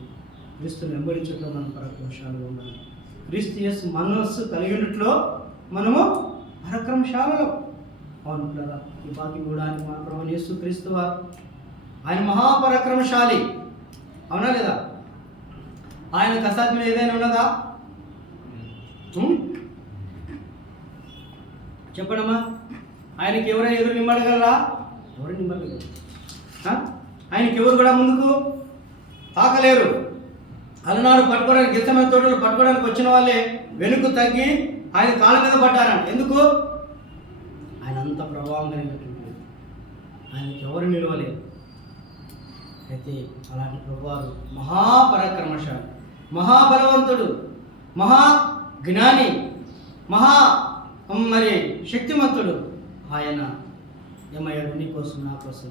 క్రీస్తుని వెంబడించడంలో మనం పరాక్రమశాలుగా ఉండాలి. క్రీస్తు యేసు మనస్సు కలిగినట్లో మనము పరాక్రమశాలలో. అవును పిల్లరా, ఈ బాకి కూడా ఆయన మన ప్రభువు యేసు క్రీస్తు వారు ఆయన మహాపరాక్రమశాలి. అవునా లేదా? ఆయనకు అసాధ్యం ఏదైనా ఉన్నదా? చెప్పడమ్మా, ఆయనకి ఎవరైనా ఎదురు నిమ్మడగలరా? ఎవరు నిమ్మడగలరు? ఆయనకి ఎవరు కూడా ముందుకు తాకలేరు. అలనాడు పట్టుకోవడానికి గెచ్చమైన తోటలు పట్టుకోవడానికి వచ్చిన వాళ్ళే వెనుక తగ్గి ఆయన కాళ్ళ మీద పడ్డారంట. ఎందుకు? ఆయన అంత ప్రభావం కలిగినటువంటి ఆయనకి ఎవరు నిలవలేరు. అయితే అలాంటి ప్రభువారు మహాపరాక్రమశాలి, మహాబలవంతుడు, మహా జ్ఞాని, మహా మరి శక్తిమంతుడు. ఆయన ఏమయ్యాడు? నీ కోసం నా కోసం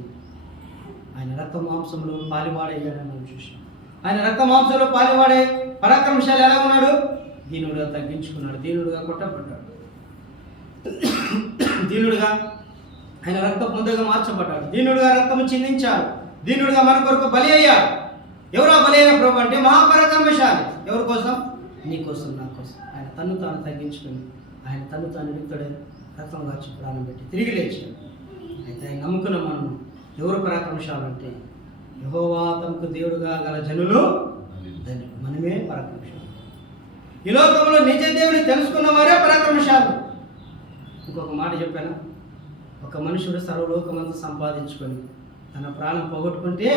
ఆయన రక్త మాంసంలో పాలివాడయ్యాడని మనం చూసాం. ఆయన రక్త మాంసంలో పాలివాడే పరాక్రమశాలి. ఎలా ఉన్నాడు? దీనుడుగా తగ్గించుకున్నాడు, దీనుడుగా కొట్టబడ్డాడు, దీనుడుగా ఆయన రక్తం ముందుగా మార్చబడ్డాడు, దీనుడుగా రక్తము చిందించాడు, దీనుడుగా మన కొరకు బలి అయ్యాడు. ఎవరో బలి అయిన ప్రభు అంటే మహాపరాక్రమశాలి. ఎవరి కోసం? నీ కోసం నా కోసం. ఆయన తన్ను తాను తగ్గించుకుని ఆయన తన్ను తాను నిలుపుతాడే రక్తం కాచి ప్రాణం పెట్టి తిరిగి లేచాడు. అయితే ఆయన నమ్ముకున్న మనం ఎవరు పరాక్రమశాలంటే యెహోవా తమకు దేవుడుగా గల జనులు ధన్యులు. మనమే పరాక్రమశాలు. ఈ లోకంలో నిజ దేవుని తెలుసుకున్న వారే పరాక్రమశాలు. ఇంకొక మాట చెప్పాను, ఒక మనుషుడు సర్వలోకమంతా సంపాదించుకొని తన ప్రాణం పోగొట్టుకుంటే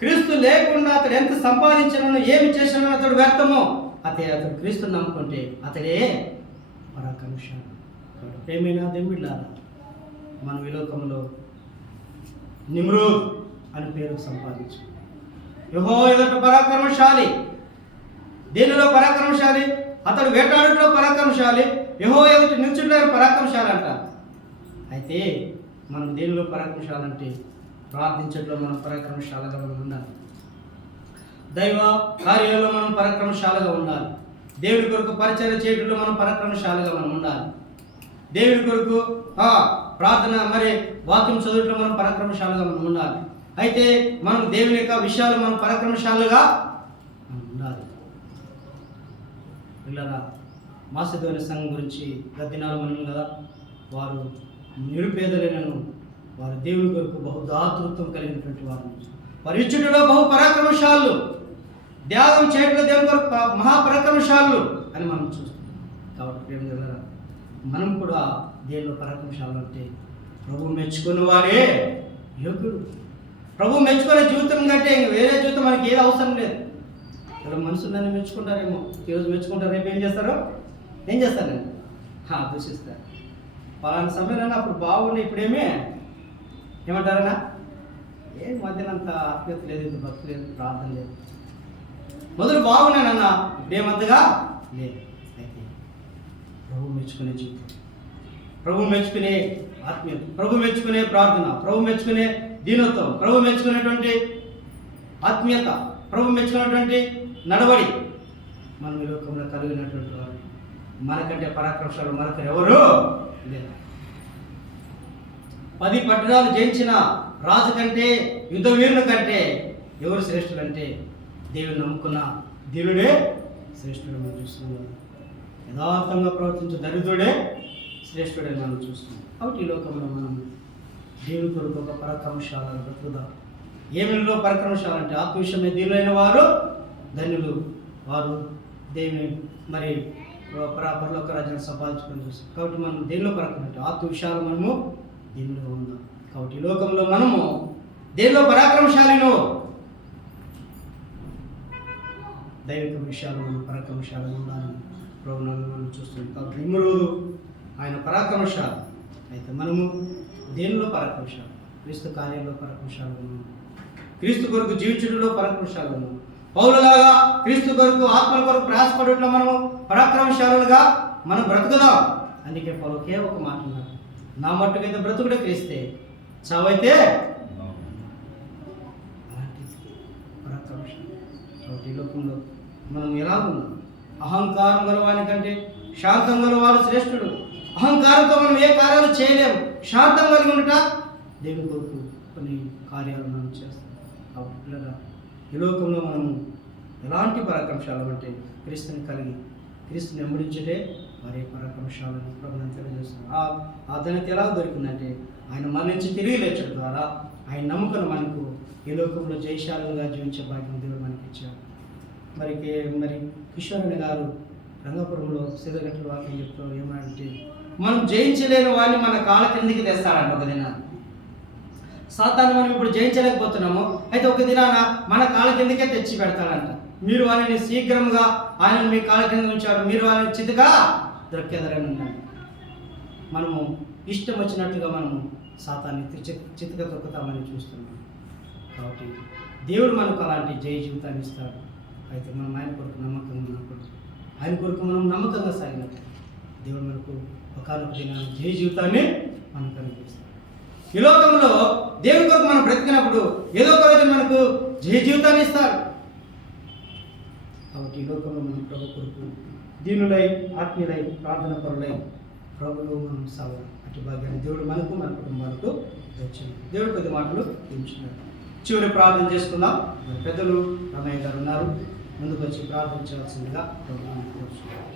క్రీస్తు లేకుండా అతడు ఎంత సంపాదించినను ఏమి చేసినా అతడు వ్యర్థమో. అతడు క్రీస్తుని నమ్ముకుంటే అతడే పరాక్రమశాలి. ప్రేమైన దేవుళ్ళారా, మనం ఈ లోకంలో నిమ్రోద్ అని పేరు సంపాదించు. యెహోవా ఎదుట పరాక్రమశాలి. దేనిలో పరాక్రమశాలి? అతడు వేటాడుట్లో పరాక్రమశాలి, యెహోవా ఎదుట నిల్చుంటే పరాక్రమశాలి అంటారు. అయితే మనం దేనిలో పరాక్రమశాలంటే ప్రార్థించడంలో మనం పరాక్రమశాలగా మనం ఉండాలి. దైవ కార్యాలలో మనం పరాక్రమశాలగా ఉండాలి. దేవుడి కొరకు పరిచర్య చేయడంలో మనం పరాక్రమశాలగా మనం ఉండాలి. దేవుడి కొరకు ప్రార్థన మరి వాక్యం చదువుట్లో మనం పరాక్రమశాలగా మనం ఉండాలి. అయితే మనం దేవుని యొక్క విషయాలు మనం పరాక్రమశాలుగా మనం ఉండాలి. పిల్లరా, మాసిదోనియ సంఘం గురించి గద్దినాలు మనం కదా, వారు నిరుపేదలైనను వారు దేవుని కొరకు బహు దాతృత్వం కలిగినటువంటి వారు, వారి ఇచ్చుటలో బహు పరాక్రమశాలు, త్యాగం చేయడంలో దేవుని కొరకు మహాపరాక్రమశాలు అని మనం చూస్తాం. కాబట్టి ప్రేమ మనం కూడా దేవుని పరాక్రమశాలు అంటే ప్రభు మెచ్చుకున్న వాడే యోగ్యుడు. ప్రభు మెచ్చుకునే జీవితం కంటే వేరే జీవితం మనకి ఏది అవసరం లేదు. ఇలా మనుషులని మెచ్చుకుంటారేమో, ఈరోజు మెచ్చుకుంటారు, రేపు ఏం చేస్తారు? ఏం చేస్తారండి? దూషిస్తారు. పలానా సమయంలో అప్పుడు బాగుండే, ఇప్పుడేమే ఏమంటారన్నా? ఏ మధ్యన అంత ఆత్మీయత లేదు, ఇంత భక్తి లేదు, ప్రార్థన లేదు. మొదలు బాగున్నానన్నా, ఇప్పుడేమంతగా లేదు. అయితే ప్రభు మెచ్చుకునే జీవితం ప్రభు మెచ్చుకునే ఆత్మీయత, ప్రభు మెచ్చుకునే ప్రార్థన, ప్రభు మెచ్చుకునే దీనత్వం, ప్రభు మెచ్చుకునేటువంటి ఆత్మీయత, ప్రభు మెచ్చుకున్నటువంటి నడవడి మనం ఈ లోకంలో కలిగినటువంటి వారు. మనకంటే పరాక్రమశాలు మనకు ఎవరు లేరు. 10 పట్టణాలు జయించిన రాజు కంటే, యుద్ధ వీరుల కంటే ఎవరు శ్రేష్ఠులంటే దేవుని నమ్ముకున్న దేవుడే శ్రేష్ఠుడు మనం చూస్తున్నాం. యథార్థంగా ప్రవర్తించే దరిద్రుడే శ్రేష్ఠుడే మనం చూస్తున్నాం. కాబట్టి ఈ లోకంలో మనం దేవుని కొరకు ఒక పరాక్రమశాలను బ్రతుకుదాం. ఏమిలో పరాక్రమశాల అంటే ఆత్మవిషయమే దీనులైన వారు ధన్యులు, వారు దేవుని మరి పరలోక రాజ్యాన్ని సంపాదించుకొని చూస్తాం. కాబట్టి మనం దేనిలో పరాక్రమం అంటే ఆత్మవిషయాలు మనము దీనిలో ఉందాం. కాబట్టి ఈ లోకంలో మనము దేనిలో పరాక్రమశాలిలో దైవిక విషయాలు మనం పరాక్రమశాలను ఉండాలని ప్రభుత్వం మనం చూస్తున్నాం. కాబట్టి నిమ్మరోజు ఆయన పరాక్రమశాల అయితే మనము దేనిలో పరాక్రమశాలు, క్రీస్తు కార్యంలో పరాక్రమశాలు ఉన్నాము, క్రీస్తు కొరకు జీవించడంలో పరాక్రమశాలు ఉన్నాము. పౌలులాగా క్రీస్తు కొరకు ఆత్మల కొరకు ప్రయాసపడట్లో మనము పరాక్రమశాలుగా మనం బ్రతుకుదాం. అందుకే పౌలు కేవలం ఒక మాట ఉన్నారు, నా మట్టుకైతే బ్రతుకుడే క్రీస్తే, చావైతే అలాంటి పరాక్రమశాలు. కాబట్టి ఈ లోకంలో మనం ఎలాగున్నాం? అహంకారం గలవాని కంటే శాంతం గలవాడు శ్రేష్ఠుడు. అహంకారంతో మనం ఏ కార్యాలు చేయలేము. శాంతం కలిగి ఉండట దేవుని కొరకు కొన్ని కార్యాలు మనం చేస్తాం. కాబట్టి పిల్లగా ఈ లోకంలో మనం ఎలాంటి పరాక్రమశాలు అంటే క్రీస్తుని కలిగి క్రీస్తుని వెంబడించటే వారి పరాక్రమశాలను ప్రభుత్వం తెలియజేస్తున్నారు. ఆ ధన్యత ఎలా దొరికిందంటే ఆయన మరణించి తిరిగి లేచడం ద్వారా ఆయన నమ్ముకున్న మనకు ఈ లోకంలో జయశాలుగా జీవించే భాగ్యం దేవుడు మనకి ఇచ్చారు. మరి కిషోరణి గారు రంగపురంలో సిద్ధగట్టల వాక్యం చెప్తూ ఏమంటే మనం జయించలేని వాడిని మన కాళ్ళ కిందికి తెస్తాడంట. ఒక దినాన్ని సాతాన్ని మనం ఇప్పుడు జయించలేకపోతున్నాము, అయితే ఒక దినాన మన కాళ్ళ కిందకే తెచ్చి పెడతాడంట. మీరు వాళ్ళని శీఘ్రంగా ఆయన మీ కాళ్ళ కింద ఉంచాడు, మీరు వాళ్ళని చితగా దొరికేదరని ఉన్నాడు. మనము ఇష్టం వచ్చినట్లుగా మనము సాతాన్ని చితగా దొరుకుతామని చూస్తున్నాం. కాబట్టి దేవుడు మనకు అలాంటి జయ జీవితాన్ని ఇస్తాడు. అయితే మనం ఆయన కొరకు నమ్మకంగా ఉన్నప్పుడు, ఆయన కొరకు మనం నమ్మకంగా సాగినప్పుడు దేవుడు మనకు ఒకనొక దినాన్ని జయ జీవితాన్ని మనకు కనిపిస్తాడు. ఈ లోకంలో దేవుని కొరకు మనం బ్రతికినప్పుడు ఏదో ఒక రోజు మనకు జయ జీవితాన్ని ఇస్తాడు. కాబట్టి ఈ లోకంలో మనం ప్రభు కొరకు దీనులై, ఆత్మీయులై, ప్రార్థన పరులై ప్రభువు మనం సాగు అటు భాగ్యాన్ని దేవుడు మనకు మన కుటుంబాలకు వచ్చింది. దేవుడు కొద్ది మాటలు ఉంచున్నారు. చివరి ప్రార్థన చేసుకుందాం. పెద్దలు రమయ్య గారు ఉన్నారు, ముందుకు వచ్చి ప్రార్థన చేయవలసిందిగా ప్రభుత్వం కోరుచున్నారు.